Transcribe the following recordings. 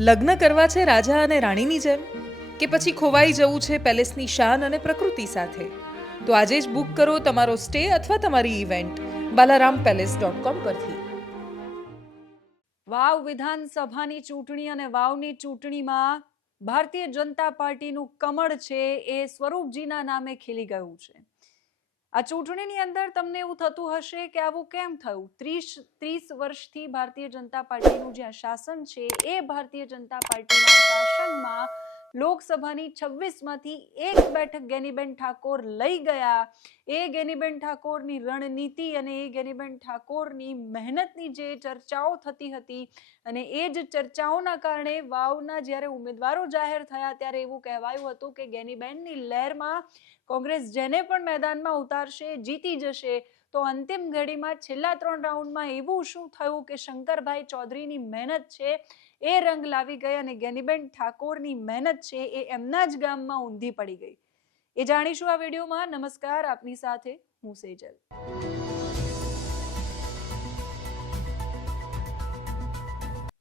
લગ્ન કરવા છે રાજા અને રાણીની જેમ? કે પછી ખોવાઈ જવું છે પેલેસની શાન અને પ્રકૃતિ સાથે? તો આજે જ બુક કરો તમારો સ્ટે અથવા તમારી event Balaram palace dot com પરથી. વાવ વિધાનસભાની ચૂંટણી અને વાવની ચૂંટણીમાં ભારતીય જનતા પાર્ટીનું કમળ છે એ સ્વરૂપજીના નામે ખીલી ગયું છે. આ ચૂંટણીની અંદર તમને એવું થતું હશે કે આવું કેમ થયું? ત્રીસ ત્રીસ વર્ષથી ભારતીય જનતા પાર્ટીનું જે આ શાસન છે, એ ભારતીય જનતા પાર્ટીના શાસનમાં લોકસભાની છવ્વીસમાંથી એક બેઠક ગેનીબેન ઠાકોર લઈ ગયા. એ ગેનીબેન ઠાકોરની રણનીતિ અને એ ગેનીબેન ઠાકોરની મહેનતની જે ચર્ચાઓ થતી હતી અને એ જ ચર્ચાઓના કારણે વાવના જ્યારે ઉમેદવારો જાહેર થયા ત્યારે એવું કહેવાયું હતું કે ગેનીબેનની લહેરમાં કોંગ્રેસ જેને પણ મેદાનમાં ઉતારશે, જીતી જશે, તો અંતિમ ઘડીમાં છેલ્લા ત્રણ રાઉન્ડમાં એવું શું થયું કે શંકરભાઈ ચૌધરીની મહેનત છે? એ રંગ લાવી ગઈ અને જ્ઞાનીબેન ઠાકોરની મહેનત છે એ એમના જ ગામમાં ઊંધી પડી ગઈ. એ જાણીશું આ વિડીયોમાં. નમસ્કાર, આપની સાથે હું સેજલ.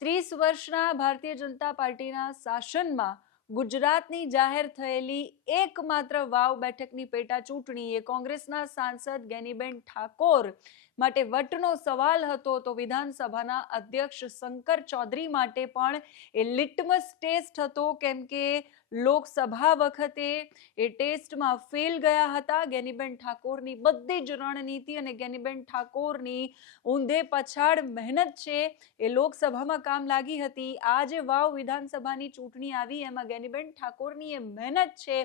ત્રીસ વર્ષના ભારતીય જનતા પાર્ટીના શાસનમાં ગુજરાતની જાહેર થયેલી એકમાત્ર વાવ બેઠકની પેટા ચૂંટણી એ કોંગ્રેસના સાંસદ ગેનીબેન ઠાકોર માટે વટનો સવાલ હતો તો વિધાનસભાના અધ્યક્ષ શંકર ચૌધરી માટે પણ એ લિટમસ ટેસ્ટ હતો. કેમ કે લોકસભા વખતે એ ટેસ્ટમાં ફેલ ગયા હતા. ગેનીબેન ઠાકોરની બધી જ રણનીતિ અને ગેનીબેન ઠાકોરની ઊંધે પછાડ મહેનત છે એ લોકસભામાં કામ લાગી હતી. આ જે વાવ વિધાનસભાની ચૂંટણી આવી એમાં ગેનીબેન ઠાકોરની એ મહેનત છે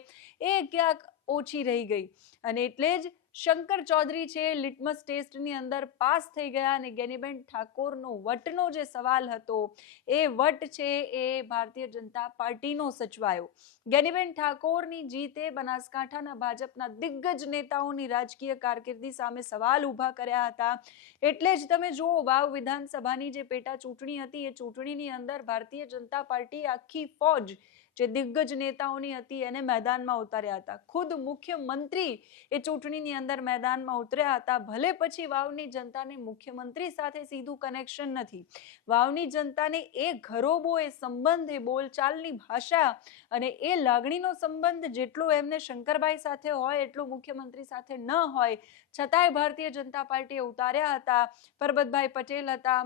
એ ક્યાંક ઓછી રહી ગઈ. અને એટલે જ શંકર ચૌધરી છે લિટમસ ટેસ્ટની અંદર પાસ થઈ ગયા અને ગેનીબેન ઠાકોરનો વટનો જે સવાલ હતો, એ વટ છે એ ભારતીય જનતા પાર્ટીનો સચવાયો. ગેનીબેન ઠાકોરની જીતે બનાસકાંઠાના ભાજપના દિગ્ગજ નેતાઓની રાજકીય કારકિર્દી સામે સવાલ ઊભા કર્યા હતા. એટલે જ તમે જુઓ, વાવ વિધાનસભાની જે પેટા ચૂંટણી હતી, એ ચૂંટણીની અંદર ભારતીય જનતા પાર્ટી આખી ફોજ જે દિગ્ગજ નેતાઓની હતી એને મેદાનમાં ઉતાર્યા હતા. ખુદ મુખ્યમંત્રી એ ચૂંટણીની અંદર મેદાનમાં ઉતર્યા હતા. ભલે પછી વાવની જનતાને મુખ્યમંત્રી સાથે સીધું કનેક્શન નથી. વાવની જનતાને એ ઘરોબો, એ સંબંધ, એ બોલચાલની ભાષા અને એ લાગણીનો સંબંધ જેટલો એમને શંકરભાઈ સાથે હોય, એટલો મુખ્યમંત્રી સાથે ન હોય. છતાંય ભારતીય જનતા પાર્ટીએ ઉતાર્યા હતા. પરબતભાઈ પટેલ હતા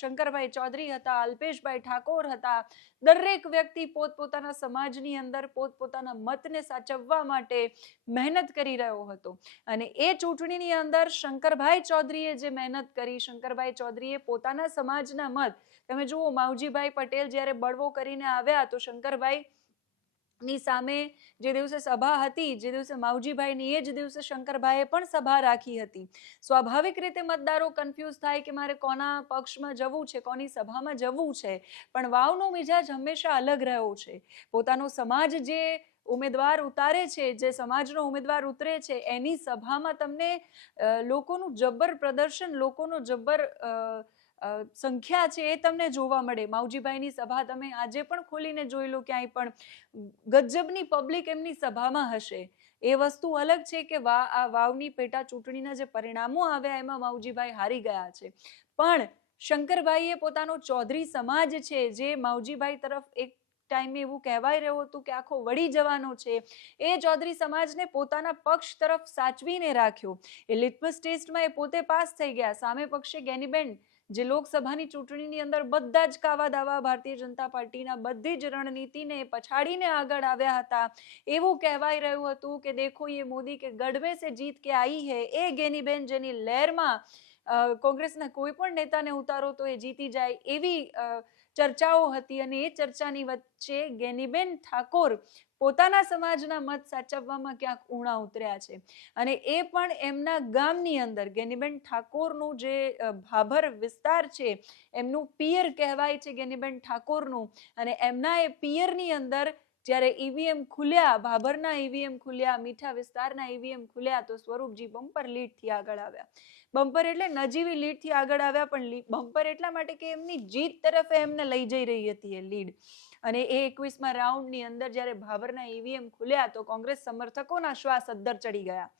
શંકરભાઈ ચૌધરી હતા, અલ્પેશભાઈ ઠાકોર હતા. દરેક વ્યક્તિ પોતપોતાના સમાજની અંદર પોતપોતાના મતને સાચવવા માટે મહેનત કરી રહ્યો હતો. અને એ ચૂંટણીની અંદર શંકરભાઈ ચૌધરીએ જે મહેનત કરી, શંકરભાઈ ચૌધરીએ પોતાના સમાજના મત, તમે જુઓ માવજીભાઈ પટેલ જ્યારે બળવો કરીને આવ્યા તો શંકરભાઈ ની સામે જે દિવસે સભા હતી, જે દિવસે માવજીભાઈની એ જ દિવસે શંકરભાઈએ પણ સભા રાખી હતી. સ્વાભાવિક રીતે મતદારો કન્ફ્યુઝ થાય કે મારે કોના પક્ષમાં જવું છે, કોની સભામાં જવું છે, પણ વાવનો મિજાજ હંમેશા અલગ રહ્યો છે. પોતાનો સમાજ જે ઉમેદવાર ઉતારે છે, જે સમાજનો ઉમેદવાર ઉતરે છે, એની સભામાં તમને લોકોનું જબ્બર પ્રદર્શન, લોકોનો જબ્બર સંખ્યા છે એ તમને જોવા મળે. માવજીભાઈની સભા તમે આજે પણ ખોલીને જોઈ લો ક્યાંય પણ ગજબની પબ્લિક એમની સભામાં હશે. એ વસ્તુ અલગ છે કે વા, આ વાવની પેટા ચૂંટણીના જે પરિણામો આવ્યા એમાં માવજીભાઈ હારી ગયા છે. પણ શંકરભાઈએ પોતાનો ચૌધરી સમાજ છે જે માવજીભાઈ તરફ એક ટાઈમે એવું કહેવાય રહ્યું હતું કે આખો વળી જવાનો છે. એ ચૌધરી સમાજને પોતાના પક્ષ તરફ સાચવીને રાખ્યો. એ લિટમસ ટેસ્ટમાં એ પોતે પાસ થઈ ગયા. સામે પક્ષે ગેનીબેન જે લોકસભાની ચૂંટણીની અંદર બધા જ કાવા દાવા ભારતીય જનતા પાર્ટીના બધી જ રણનીતિને પછાડીને આગળ આવ્યા હતા. એવું કહેવાઈ રહ્યું હતું કે દેખો એ મોદી કે ગઢવે સે જીત કે આઈ હે, એ ગેનીબેન જેની લહેરમાં કોંગ્રેસના કોઈ પણ નેતાને ઉતારો તો એ જીતી જાય એવી ચર્ચાઓ હતી અને એ ચર્ચાની વચ્ચે ગેનીબેન ઠાકોર પોતાના સમાજના મત સાચવવામાં ક્યાંક ઉણા ઉતર્યા છે. અને એ પણ એમના ગામની અંદર ગેનીબેન ઠાકોરનું જે ભાભર વિસ્તાર છે, એમનું પિયર કહેવાય છે ગેનીબેન ઠાકોરનું. અને એમના એ પિયરની અંદર જ્યારે ઈવીએમ ખુલ્યા, ભાભરના ઈવીએમ ખુલ્યા, મીઠા વિસ્તારના ઈવીએમ ખુલ્યા, તો સ્વરૂપજી બમ્પર લીડથી આગળ આવ્યા. બમ્પર એટલે નજીવી લીડથી આગળ આવ્યા, પણ બમ્પર એટલા માટે કે એમની જીત તરફ એમને લઈ જઈ રહી હતી એ લીડ. અને એ એકવીસમાં રાઉન્ડની અંદર જ્યારે ભાભરના ઈવીએમ ખુલ્યા, તો કોંગ્રેસ સમર્થકોના શ્વાસ અદ્દર ચડી ગયા.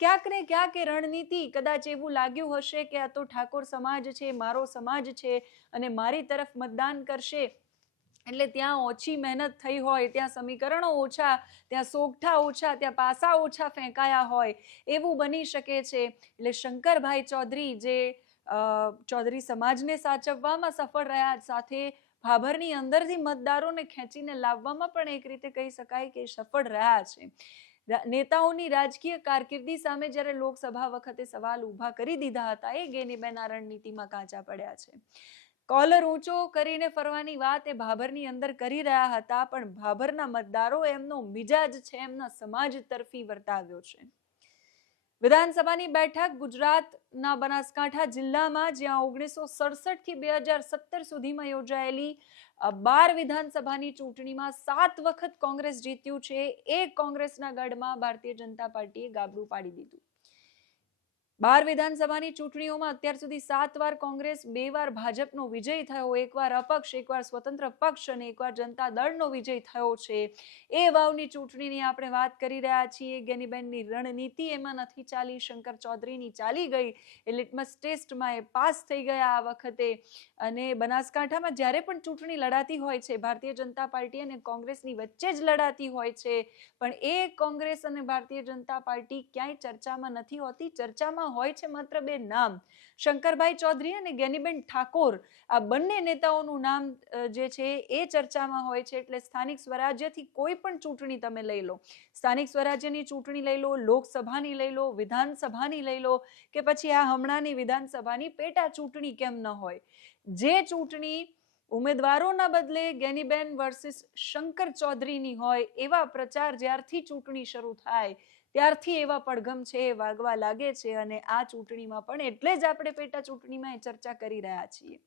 ક્યાંક ને ક્યાંક એ રણનીતિ કદાચ એવું લાગ્યું હશે કે આ તો ઠાકોર સમાજ છે, મારો સમાજ છે, અને મારી તરફ મતદાન કરશે. એટલે ત્યાં ઓછી મહેનત થઈ હોય, ત્યાં સમીકરણો ઓછા, ત્યાં સોગઠા ઓછા, ત્યાં પાસા ઓછા ફેંકાયા હોય, એવું બની શકે છે. એટલે શંકરભાઈ ચૌધરી જે ચૌધરી સમાજને સાચવવામાં સફળ રહ્યા, સાથે ભાભરની અંદરથી મતદારોને ખેંચીને લાવવામાં પણ એક રીતે કહી શકાય કે સફળ રહ્યા છે. નેતાઓની રાજકીય કારકિર્દી સામે જ્યારે લોકસભા વખતે સવાલ ઊભા કરી દીધા હતા, એ ગેનીબેન આ રણનીતિમાં કાચા પડ્યા છે. કોલર ઊંચો કરીને ફરવાની વાત એ ભાભરની અંદર કરી રહ્યા હતા, પણ ભાભરના મતદારો એમનો મિજાજ છે, એમના સમાજ તરફી વર્તાવ્યો છે. વિધાનસભાની બેઠક ગુજરાતના બનાસકાંઠા જિલ્લામાં, જ્યાં ઓગણીસો સડસઠથી બે હજાર સત્તર સુધીમાં યોજાયેલી બાર વિધાનસભાની ચૂંટણીમાં સાત વખત કોંગ્રેસ જીત્યું છે. એ કોંગ્રેસના ગઢમાં ભારતીય જનતા પાર્ટીએ ગાબડું પાડી દીધું. બાર વિધાનસભાની ચૂંટણીઓમાં અત્યાર સુધી સાત વાર કોંગ્રેસ, બે વાર ભાજપનો વિજય થયો એકવાર અપક્ષ એકવાર સ્વતંત્ર પક્ષ અને એકવાર જનતા દળનો વિજય થયો છે. એ વાવની ચૂંટણીની આપણે વાત કરી રહ્યા છીએ. ગેનીબેનની રણનીતિ એમાં નથી ચાલી. શંકર ચૌધરીની ચાલી ગઈ. એ લિટમસ ટેસ્ટમાં એ પાસ થઈ ગયા આ વખતે. અને બનાસકાંઠામાં જ્યારે પણ ચૂંટણી લડાતી હોય છે, ભારતીય જનતા પાર્ટી અને કોંગ્રેસની વચ્ચે જ લડાતી હોય છે. પણ એ કોંગ્રેસ અને ભારતીય જનતા પાર્ટી ક્યાંય ચર્ચામાં નથી હોતી. ચર્ચામાં હોય છે માત્ર બે નામ. શંકરભાઈ ચૌધરી અને જ્ઞાનીબેન ઠાકોર, આ બંને નેતાઓનું નામ જે છે એ ચર્ચામાં હોય છે એટલે સ્થાનિક સ્વરાજ્યથી કોઈ પણ ચૂંટણી તમે લઈ લો. સ્થાનિક સ્વરાજ્યની ચૂંટણી લઈ લો, લોકસભાની લઈ લો, વિધાનસભાની લઈ લો કે પછી આ હમણાંની વિધાનસભાની પેટા ચૂંટણી કેમ ન હોય. જે ચૂંટણી ઉમેદવારોના બદલે ગેનીબેન વર્સિસ શંકર ચૌધરીની હોય એવા પ્રચાર જ્યારથી ચૂંટણી શરૂ થાય ત્યારથી એવા પડઘમ છે, એ વાગવા લાગે છે અને આ ચૂંટણીમાં પણ એટલે જ આપણે પેટા ચૂંટણીમાં એ ચર્ચા કરી રહ્યા છીએ.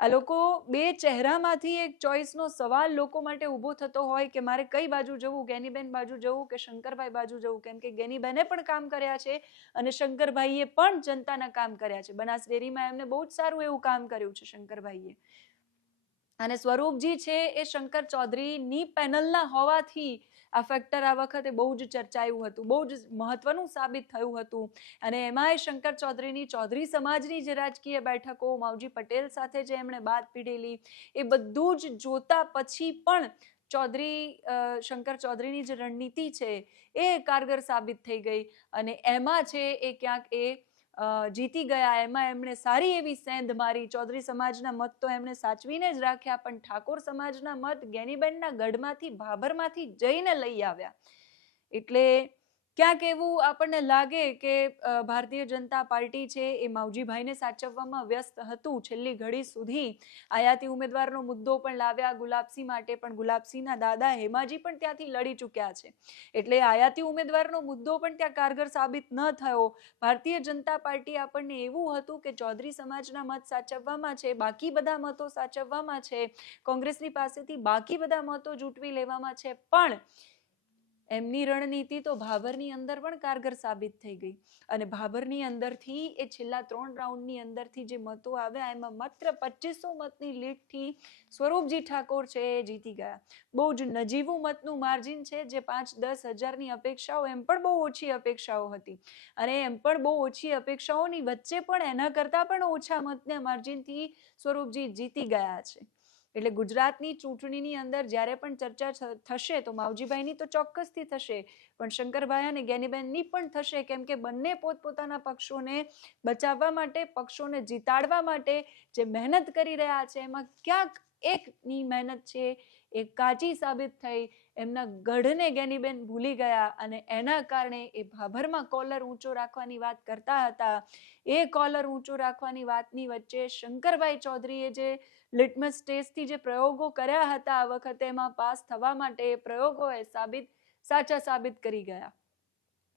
આ લોકો બે ચહેરામાંથી એક ચોઈસનો સવાલ લોકો માટે ઊભો થતો હોય કે મારે કઈ બાજુ જવું? ગેનીબેન બાજુ જવું કે શંકરભાઈ બાજુ જવું? કેમ કે ગેનીબેને પણ કામ કર્યા છે અને શંકરભાઈએ પણ જનતાના કામ કર્યા છે. બનાસ ડેરીમાં એમને બહુ જ સારું એવું કામ કર્યું છે શંકરભાઈએ. અને સ્વરૂપજી છે એ શંકર ચૌધરીની પેનલના હોવાથી આ ફેક્ટર આ વખતે બહુ જ ચર્ચાયું હતું, બહુ જ મહત્વનું સાબિત થયું હતું. અને એમાંય શંકર ચૌધરીની, ચૌધરી સમાજની જે રાજકીય બેઠકો, માવજી પટેલ સાથે જે એમણે બાદ પીડેલી, એ બધું જ જોતા પછી પણ ચૌધરી શંકર ચૌધરીની જે રણનીતિ છે, એ કારગર સાબિત થઈ ગઈ. અને એમાં છે એ ક્યાંક એ જીતી ગયા. એમાં એમણે સારી એવી સેંધ મારી. ચૌધરી સમાજના મત તો એમણે સાચવીને જ રાખ્યા, પણ ઠાકોર સમાજના મત ગેનીબેનના ગઢમાંથી, ભાભરમાંથી જઈને લઈ આવ્યા. એટલે ક્યાંક એવું આપણને લાગે કે ભારતીય જનતા પાર્ટી છે એ માવજીભાઈને સાચવવામાં વ્યસ્ત હતું છેલ્લી ઘડી સુધી. આયાતી ઉમેદવારનો મુદ્દો પણ લાવ્યા, ગુલાબસિંહ માટે પણ ગુલાબસિંહના દાદા હેમાજી પણ ત્યાંથી લડી ચૂક્યા છે. એટલે આયાતી ઉમેદવારનો મુદ્દો પણ ત્યાં કારગર સાબિત ન થયો. ભારતીય જનતા પાર્ટી આપણને એવું હતું કે ચૌધરી સમાજના મત સાચવવામાં છે, બાકી બધા મતો સાચવવામાં છે. કોંગ્રેસની પાસેથી બાકી બધા મતો જૂટવી લેવામાં છે. પણ એમની રણનીતિ તો ભાભરની અંદર પણ કારગર સાબિત થઈ ગઈ. અને ભાભરની અંદરથી એ છેલ્લા ત્રણ રાઉન્ડની અંદરથી જે મતો આવ્યા એમાં માત્ર પચીસો મતની લીડથી સ્વરૂપજી ઠાકોર છે એ જીતી ગયા. બહુ જ નજીવું મતનું માર્જિન છે જે પાંચ દસ હજારની અપેક્ષાઓ, એમ પણ બહુ ઓછી અપેક્ષાઓ હતી. અને એમ પણ બહુ ઓછી અપેક્ષાઓની વચ્ચે પણ એના કરતાં પણ ઓછા મતના માર્જિનથી સ્વરૂપજી જીતી ગયા છે. એટલે ગુજરાતની ચૂંટણીની અંદર જ્યારે પણ ચર્ચા થશે તો માવજીભાઈની તો ચોક્કસથી થશે. પણ શંકરભાઈ અને જ્ઞાનીબેનની પણ થશે કેમ કે બંને પોતપોતાના પક્ષોને બચાવવા માટે, પક્ષોને જીતાડવા માટે જે મહેનત કરી રહ્યા છે, એમાં ક્યાંક એકની મહેનત છે, એ કાચી સાબિત થઈ એમના ગઢને ગેનીબેન ભૂલી ગયા અને એના કારણે એ ભાભરમાં કોલર ઊંચો રાખવાની વાત કરતા હતા. એ કોલર ઊંચો રાખવાની વાતની વચ્ચે શંકરભાઈ ચૌધરીએ જે લિટમસ ટેસ્ટથી જે પ્રયોગો કર્યા હતા આ વખતે એમાં પાસ થવા માટે એ પ્રયોગો એ સાબિત સાચા સાબિત કરી ગયા.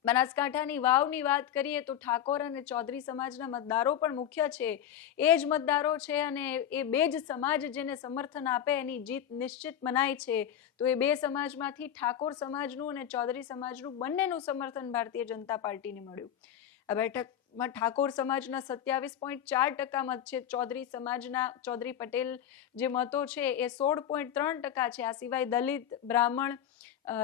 બનાસકાંઠાની વાવની વાત કરીએ તો ઠાકોર અને ચૌધરી સમાજના મતદારો પણ મુખ્ય છે. એ જ મતદારો છે અને એ બે જ સમાજ જેને સમર્થન આપે એની જીત નિશ્ચિત મનાય છે. તો એ બે સમાજમાંથી ઠાકોર સમાજનું અને ચૌધરી સમાજનું બંનેનું સમર્થન ભારતીય જનતા પાર્ટીને મળ્યું. આ બેઠકમાં ઠાકોર સમાજના સત્યાવીસ પોઈન્ટ ચાર ટકા મત છે. ચૌધરી સમાજના, ચૌધરી પટેલ જે મતો છે એ સોળ પોઈન્ટ ત્રણ ટકા છે. આ સિવાય દલિત, બ્રાહ્મણ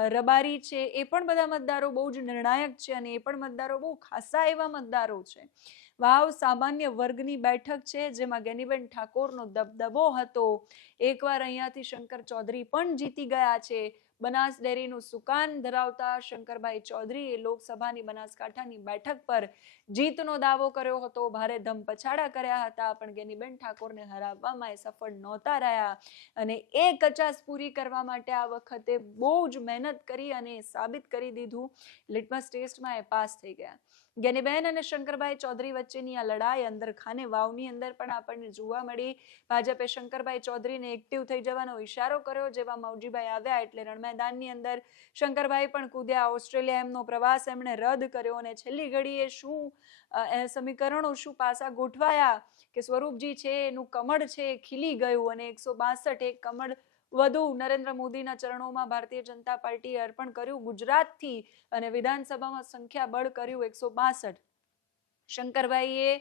રબારી છે, એ પણ બધા મતદારો બહુ જ નિર્ણાયક છે અને એ પણ મતદારો બહુ ખાસા એવા મતદારો છે. વાવ સામાન્ય વર્ગની બેઠક છે, જેમાં ગેનીબેન ઠાકોરનો દબદબો હતો. એકવાર અહીંયાથી શંકર ચૌધરી પણ જીતી ગયા છે. બનાસ ડેરીનું સુકાન ધરાવતા શંકરભાઈ ચૌધરીએ લોકસભાની બનાસકાંઠાની બેઠક પર જીતનો દાવો કર્યો હતો. ભારે ધમપછાડા કર્યા હતા, પણ ગેનીબેન ઠાકોરને હરાવવામાં એ સફળ નહોતા રહ્યા. અને એ કચાસ પૂરી કરવા માટે આ વખતે બહુ જ મહેનત કરી અને સાબિત કરી દીધું. લિટમસ ટેસ્ટમાં એ પાસ થઈ ગયા. ગેનીબેન અને શંકરભાઈ ચૌધરી વચ્ચેની આ લડાઈ અંદર ખાને વાવની અંદર પણ આપણને જોવા મળી. ભાજપે શંકરભાઈ ચૌધરીને એક્ટિવ થઈ જવાનો ઇશારો કર્યો જેવા મૌજીભાઈ આવ્યા એટલે રણમેદાનની અંદર શંકરભાઈ પણ કૂદ્યા. ઓસ્ટ્રેલિયા એમનો પ્રવાસ એમણે રદ કર્યો અને છેલ્લી ઘડીએ શું સમીકરણો શું પાસા ગોઠવાયા કે સ્વરૂપજી છે, એનું કમળ છે, ખીલી ગયું અને એકસો બાસઠ એક કમળ વધુ નરેન્દ્ર મોદીના ચરણોમાં ભારતીય જનતા પાર્ટીએ અર્પણ કર્યું ગુજરાતથી અને વિધાનસભામાં સંખ્યા બળ કર્યું એકસો બાસઠ. શંકરભાઈએ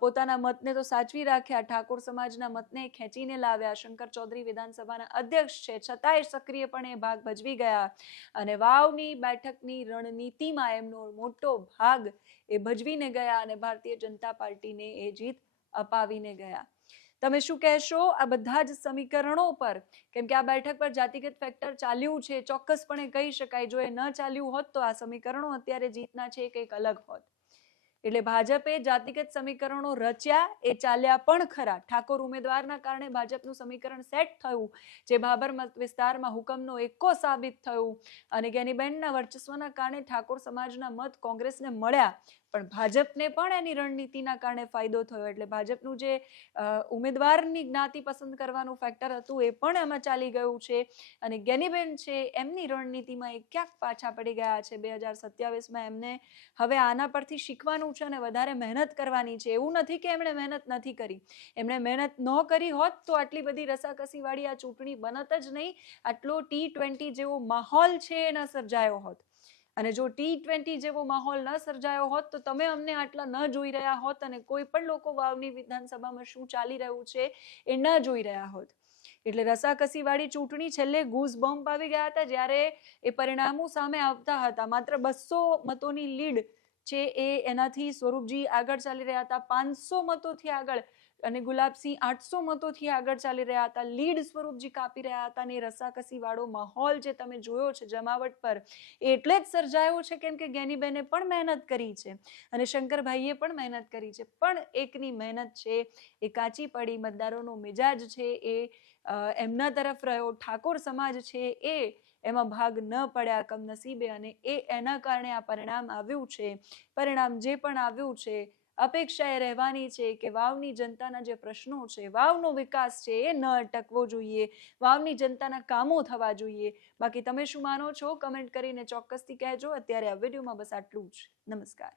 પોતાના મતને તો સાચવી રાખ્યા, ઠાકોર સમાજના મતને ખેંચીને લાવ્યા. શંકર ચૌધરી વિધાનસભાના અધ્યક્ષ છે. છતાંય સક્રિયપણે ભાગ ભજવી ગયા અને વાવની બેઠકની રણનીતિમાં એમનો મોટો ભાગ એ ભજવીને ગયા અને ભારતીય જનતા પાર્ટીને એ જીત અપાવીને ગયા. તમે શું કહેશો? આ બધા જ સમીકરણો પર, કેમ કે આ બેઠક પર જાતિગત ફેક્ટર ચાલ્યું છે, ચોક્કસપણે કહી શકાય, જો એ ન ચાલ્યું હોત તો આ સમીકરણો અત્યારે જીતના છે એ કંઈક અલગ હોત. એટલે ભાજપે જાતિગત સમીકરણો રચ્યા, એ ચાલ્યા પણ ખરા. ઠાકોર ઉમેદવારના કારણે ભાજપનું સમીકરણ સેટ થયું, જે મત વિસ્તારમાં હુકમનો એકો સાબિત થયું. અને ગેનીબેનના વર્ચસ્વના કારણે ઠાકોર સમાજના મત કોંગ્રેસને મળ્યા. પણ ભાજપને પણ એની રણનીતિના કારણે ફાયદો થયો. એટલે ભાજપનું જે ઉમેદવારની જ્ઞાતિ પસંદ કરવાનું ફેક્ટર હતું એ પણ એમાં ચાલી ગયું છે. અને ગેનીબેન છે, એમની રણનીતિમાં એ ક્યાંક પાછા પડી ગયા છે. બે હજાર સત્યાવીસમાં એમને હવે આના પરથી શીખવાનું છે અને વધારે મહેનત કરવાની છે. એવું નથી કે એમણે મહેનત નથી કરી. એમણે મહેનત ન કરી હોત તો આટલી બધી રસાકસીવાળી આ ચૂંટણી બનત જ નહીં. આટલો ટી ટ્વેન્ટી જેવો માહોલ છે એના સર્જાયો હોત. અને જો ટી ટ્વેન્ટી જેવો માહોલ ન સર્જાયો હોત, તો તમે અમને આટલા ન જોઈ રહ્યા હોત અને કોઈ પણ લોકો વાવની વિધાનસભામાં શું ચાલી રહ્યું છે એ ન જોઈ રહ્યા હોત. એટલે રસાકસી વાળી ચૂંટણી છેલ્લે ગૂઝ બમ્પ આવી ગયા હતા, જ્યારે એ પરિણામો સામે આવતા હતા. માત્ર બસો મતોની લીડ છે એ એનાથી સ્વરૂપજી આગળ ચાલી રહ્યા હતા. પાંચસો મતોથી આગળ અને ગુલાબસિંહ આઠસો મતોથી આગળ ચાલી રહ્યા હતા. લીડ સ્વરૂપજી કાપી રહ્યા હતા અને રસાકસી વાળો માહોલ જે તમે જોયો છે જમાવટ પર એટલે જ સર્જાયો છે કેમ કે ગેનીબેને પણ મહેનત કરી છે અને શંકરભાઈએ પણ મહેનત કરી છે. પણ એકની મહેનત છે, એ કાચી પડી, મતદારોનો મિજાજ છે, એ એમના તરફ રહ્યો, ઠાકોર સમાજ છે, એ એમાં ભાગ ન પડ્યા કમનસીબે અને એ એના કારણે આ પરિણામ આવ્યું છે. પરિણામ જે પણ આવ્યું છે અપેક્ષા એ રહેવાની છે કે વાવની જનતાના જે પ્રશ્નો છે, વાવનો વિકાસ છે એ ન અટકવો જોઈએ. વાવની જનતાના કામો થવા જોઈએ. બાકી તમે શું માનો છો? કમેન્ટ કરીને ચોક્કસથી કહેજો. અત્યારે આ વિડીયોમાં બસ આટલું જ. નમસ્કાર.